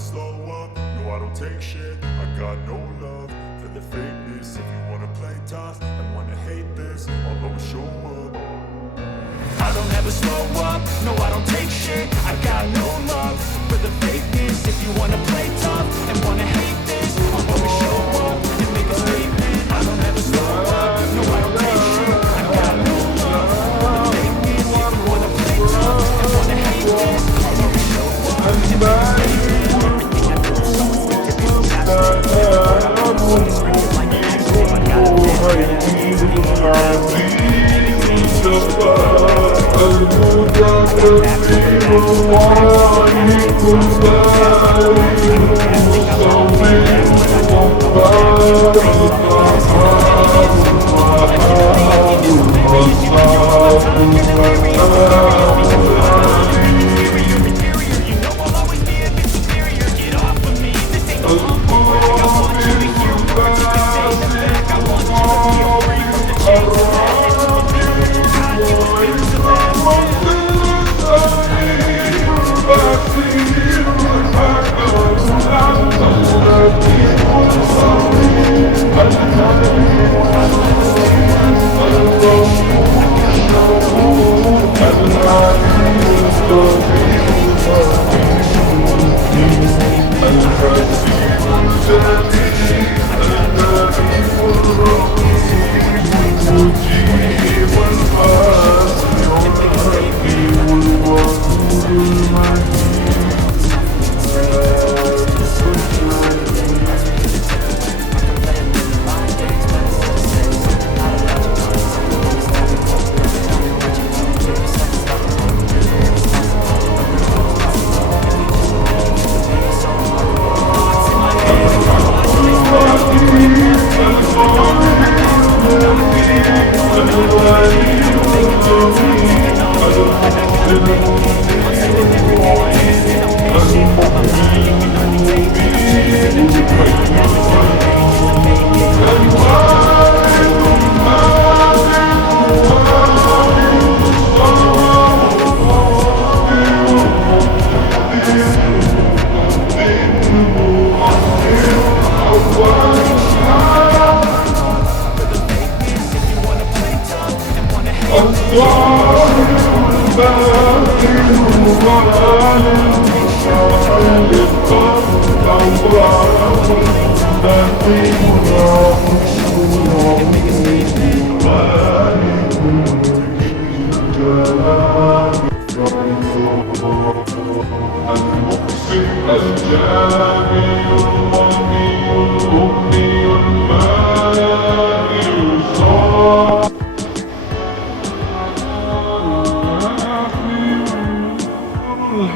slow up, no I don't take shit. I got no love for the fakeness. If you wanna play tough and wanna hate this, I'll always show up. I don't ever slow up, no I don't take shit. I got no love for the fakeness. If you wanna play tough and wanna hate this, I'll always show up and make a statement. I don't ever slow up, no I don't take shit. I got no love for the fakeness. If you wanna play tough and wanna hate this, I'll always show up and make a statement. Everything I do is always meant to be the last thing. I'm always screaming like an accident. I gotta feel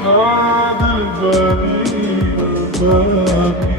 هذا البديع باقي